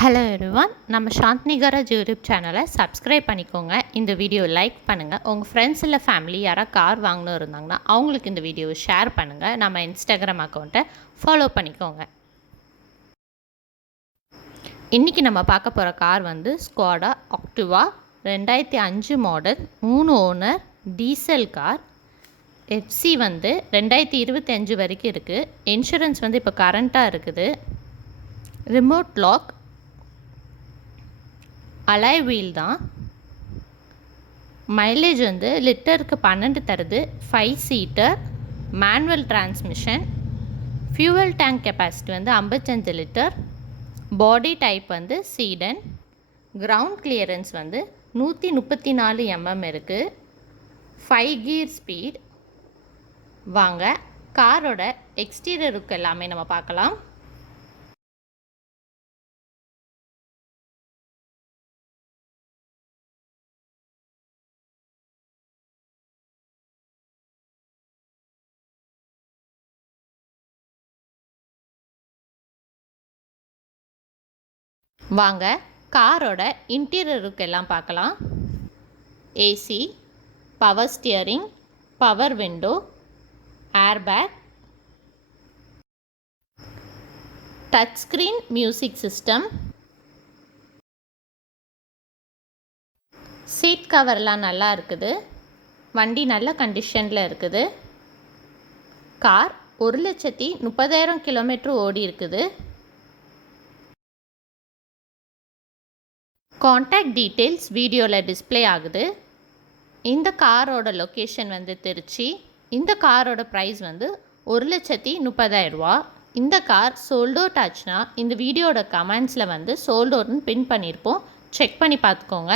Hello everyone, நம்ம Chandni garage YouTube சேனலை subscribe பண்ணிக்கோங்க. இந்த வீடியோ லைக் பண்ணுங்கள். உங்கள் ஃப்ரெண்ட்ஸ் இல்லை ஃபேமிலி யாராவது கார் வாங்கணும் இருந்தாங்கன்னா அவங்களுக்கு இந்த வீடியோவை ஷேர் பண்ணுங்கள். நம்ம இன்ஸ்டாகிராம் அக்கௌண்ட்டை ஃபாலோ பண்ணிக்கோங்க. இன்றைக்கி நம்ம பார்க்க போகிற கார் வந்து ஸ்கோடா ஆக்டிவா 2005 model, 3 owner, diesel car. FC வந்து 2025 வரைக்கும் இருக்குது. இன்சூரன்ஸ் வந்து இப்போ கரண்ட்டாக இருக்குது. ரிமோட் லாக், அலாய் வீல் தான். மைலேஜ் வந்து லிட்டருக்கு 12 தருது. 5 seater, manual transmission. Fuel tank capacity வந்து 55 லிட்டர். பாடி டைப் வந்து சீடன். கிரவுண்ட் கிளியரன்ஸ் வந்து 134 mm இருக்குது. 5 கியர் ஸ்பீட். வாங்க காரோட எக்ஸ்டீரியருக்கு எல்லாமே நம்ம பார்க்கலாம். வாங்க காரோட இன்டீரியருக்கு எல்லாம் பார்க்கலாம். AC, power steering, power window, airbag, touch screen music system, seat கவர்லாம் நல்லா இருக்குது. வண்டி நல்ல கண்டிஷனில் இருக்குது. கார் 1,30,000 கிலோமீட்டர் ஓடி இருக்குது. காண்டாக்ட் டீட்டெயில்ஸ் வீடியோவில் டிஸ்பிளே ஆகுது. இந்த காரோட லொக்கேஷன் வந்து திருச்சி. இந்த காரோட ப்ரைஸ் வந்து 1,30,000 ரூபா. இந்த கார் சோல்ட் அவுட் ஆச்சுன்னா இந்த வீடியோட கமெண்ட்ஸில் வந்து சோல்ட் அவுட்னு பின் பண்ணியிருப்போம். செக் பண்ணி பார்த்துக்கோங்க.